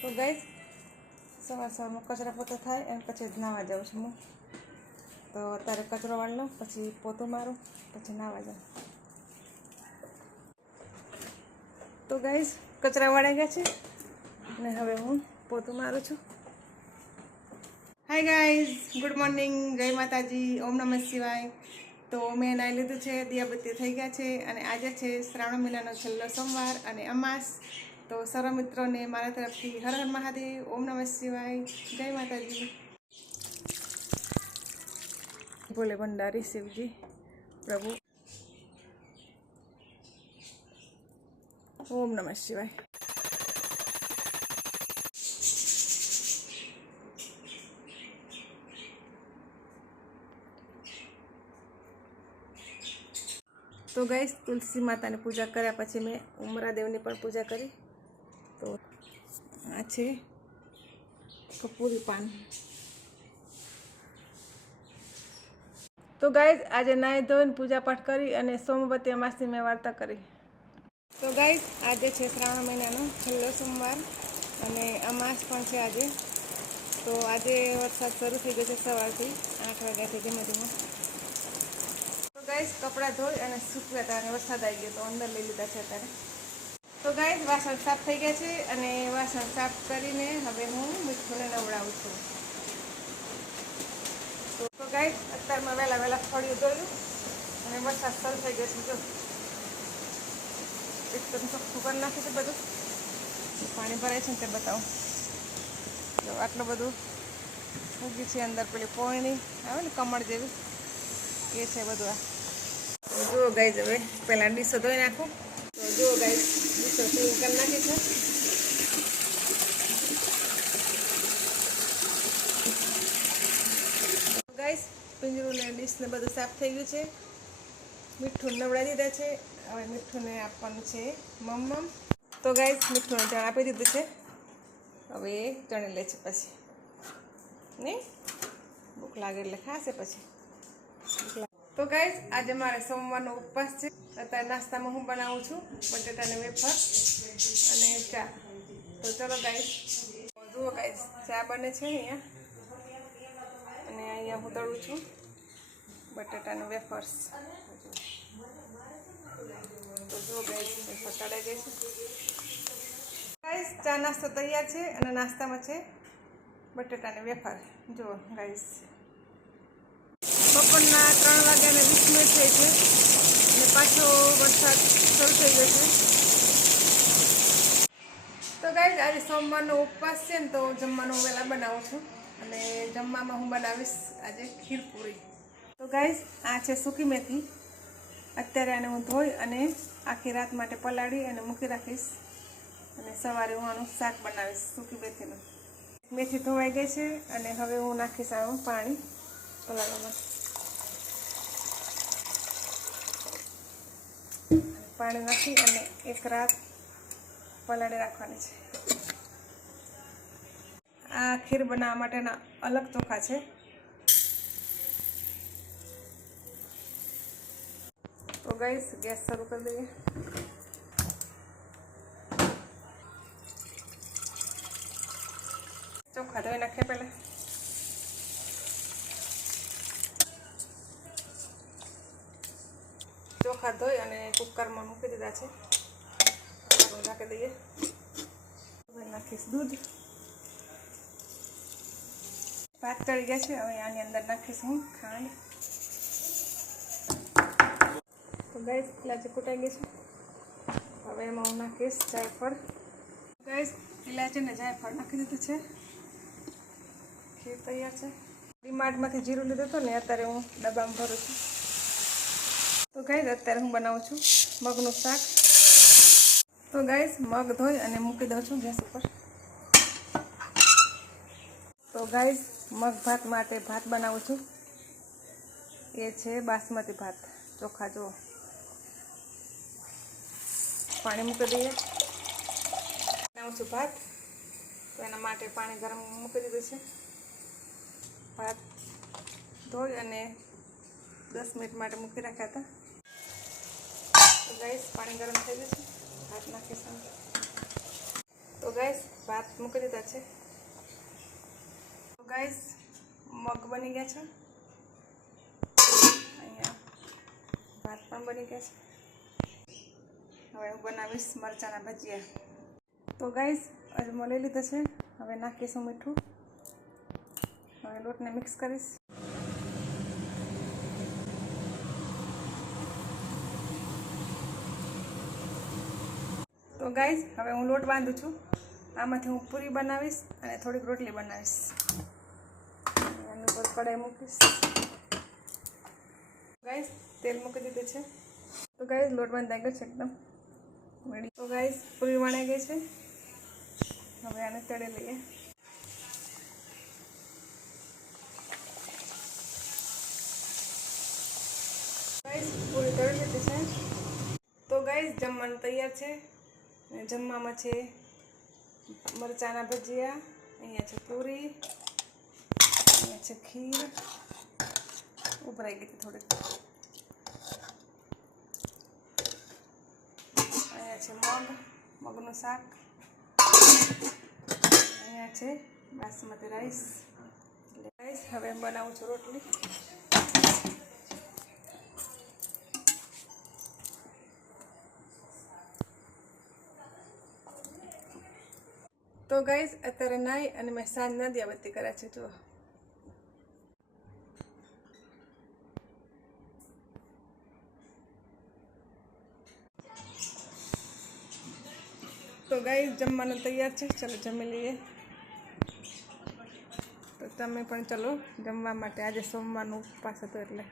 તો ગાઈસ સવાર સવારમાં કચરા પોતા થાય અને પછી નાહવા જાઉં છું હું. તો અત્યારે કચરો વાળી લઉં, પછી પોતું મારું, પછી નાહવા જાઉં. તો ગાઈસ કચરા વાળાઈ ગયા છે અને હવે હું પોતું મારું છું. હાય ગાઈઝ, ગુડ મોર્નિંગ, જય માતાજી, ઓમ નમઃ શિવાય. તો મેં નાહી લીધું છે, દિયાબત્તી થઈ ગયા છે અને આજે છે શ્રાવણ મહિનાનો છેલ્લો સોમવાર અને અમાસ. તો સર્વ મિત્રોને મારા તરફથી હર હર મહાદેવ, ઓમ નમઃ શિવાય, જય માતાજી. ભોલે ભંડારી શિવજી પ્રભુ, ઓમ નમઃ શિવાય. તો ગાઈસ તુલસી માતાની પૂજા કર્યા પછી મેં ઉમરાદેવની પણ પૂજા કરી. તો આ છે કપૂરી પાન. તો ગાઈસ આજે નાહી ધોઈને પૂજા પાઠ કરી અને સોમવતી અમાસની મેં વાર્તા કરી. તો ગાઈસ આજે છે શ્રાવણ મહિનાનો છેલ્લો સોમવાર અને અમાસ પણ છે આજે. તો આજે વરસાદ શરૂ થઈ ગયો છે સવારથી 8 વાગ્યાથી ધીમે ધીમે. ગાઈસ કપડાં ધોઈ અને સૂકવ્યા હતા અને વરસાદ આવી ગયો તો અંદર લઈ લીધા છે અત્યારે. તો ગાઈસ વાસણ સાફ થઈ ગયા છે અને વાસણ સાફ કરીને હવે હું મીઠુંને નવડાવું છું. તો ગાઈસ અત્યારમાં વહેલા ફળિયું ધોયું અને વરસાદ શરૂ થઈ ગયો છે. જો એકદમ ચોખ્ખું કરી નાખ્યું છે બધું, પાણી ભરાય છે ને તે બતાવું. જો આટલું બધું ઉગી છે અંદર, પેલી પોણી આવે ને કમળ જેવી એ છે બધું. આ જો ગાઈસ હવે પહેલાં ડીશો ધોઈ નાખું. તો જો ગાઈસ ડીશો ક્લીન કરી નાખી છે. ગાઈસ પિંજરું ને ડીશ ને બધું સાફ થઈ ગયું છે. મીઠું નવડાવી દીધા છે. હવે મીઠુંને આપવાનું છે મમ્મ. તો ગાઈસ મીઠુંને ચણ આપી દીધું છે. હવે એ ચણી લે છે પછી નહીં, ભૂખ લાગે એટલે ખાશે પછી. તો ગાઈસ આજે મારે સોમવારનો ઉપવાસ છે. અત્યારે નાસ્તામાં હું બનાવું છું બટેટાને વેફર અને ચા. તો ચલો ગાઈસ જુઓ ગાઈસ ચા બને છે અહીંયા અને અહીંયા હું તળું છું બટેટાને વેફર્સ. તો જુઓ ગાઈસ વેફર તળાઈ ગઈ છે. ગાઈસ ચા નાસ્તો તૈયાર છે અને નાસ્તામાં છે બટેટાને વેફર. જુઓ ગાઈસ બપોરના 3 વાગ્યાને 20 મિનિટ થઈ છે અને પાછો વરસાદ શરૂ થઈ ગયો છે. તો ગાઈસ આજે સોમવારનો ઉપવાસ છે ને તો જમવાનું વહેલા બનાવું છું અને જમવામાં હું બનાવીશ આજે ખીરપૂરી. તો ગાઈસ આ છે સૂકી મેથી. અત્યારે આને હું ધોઈ અને આખી રાત માટે પલાળી અને મૂકી રાખીશ અને સવારે હું આનું શાક બનાવીશ સૂકી મેથીનું. મેથી ધોવાઈ ગઈ છે અને હવે હું નાખીશ આનું પાણી પલાળવામાં. પાણી નાખી અને એક રાત પલાળી રાખવાની છે. આ ખીર બનાવવા માટેના અલગ ચોખા છે. તો ગાઈસ ગેસ શરૂ કરી દઈએ. ચોખા ધોઈ નાખીએ પહેલાં. ચોખા ધોઈ અને કુકરમાં મૂકી દીધા છે. નાખી દઈએ. હવે નાખીશ દૂધ. ભાત ચડી ગયા છે. હવે આની અંદર નાખીશ હું ખાંડ. તો ગાઈસ ઇલાયચી કૂટાઈ ગઈ છે. હવે એમાં હું નાખીશ જાયફળ. ગાઈસ ઇલાયચી ને જાયફળ નાખી દીધું છે. ખીર તૈયાર છે. ડીમાર્ટમાંથી જીરું લીધું હતું ને અત્યારે હું ડબ્બામાં ભરું છું. તો ગાઈસ અત્યારે હું બનાવું છું મગનું શાક. તો ગાઈસ મગ ધોઈ અને મૂકી દઉં છું ગેસ ઉપર. તો ગાઈસ મગ ભાત માટે ભાત બનાવું છું. એ છે બાસમતી ભાત ચોખા. જુઓ પાણી મૂકી દઈએ. બનાવું છું ભાત. તો એના માટે પાણી ગરમ મૂકી દીધું છે. ભાત ધોઈ અને 10 મિનિટ માટે મૂકી રાખ્યા હતા. તો ગાઈસ પાણી ગરમ થઈ ગયું છે. ભાત નાખીશું. તો ગાઈસ ભાત મૂકી દીધા છે. તો ગાઈસ મગ બની ગયા છે. અહીંયા ભાત પણ બની ગયા છે. હવે હું બનાવીશ મરચાંના ભજીયા. તો ગાઈસ અજમો લઈ લીધો છે. હવે નાખીશું મીઠું. હવે લોટને મિક્સ કરીશ. તો ગાઈસ હવે હું લોટ બાંધું છું. આમાંથી હું પૂરી બનાવીશ અને થોડીક રોટલી બનાવીશ. એની ઉપર કઢાઈ મૂકીશ. ગાઈસ તેલ મૂકી દીધું છે. તો ગાઈસ લોટ બાંધાઈ ગયો છે એકદમ રેડી. તો ગાઈસ પૂરી વણાઈ ગઈ છે. હવે આને તળી લઈએ. ગાઈસ પૂરી તળી લીધી છે. તો ગાઈસ જમવાનું તૈયાર છે. જમવામાં છે મરચાંના ભજીયા, અહીંયા છે પૂરી, અહીંયા છે ખીર, ઉભરાઈ ગઈ હતી થોડીક, અહીંયા છે મગનું શાક, અહીંયા છે બાસમતી રાઈસ. રાઈસ હવે બનાવું છું રોટલી. તો ગાઈસ અત્યારે નાઈ અને મેં સાંજના દિયાબત્તી કર્યા છે. જુઓ તો ગાઈસ જમવાનું તૈયાર છે. ચલો જમી લઈએ. તો તમે પણ ચલો જમવા માટે. આજે સોમવારનો ઉપવાસ હતો એટલે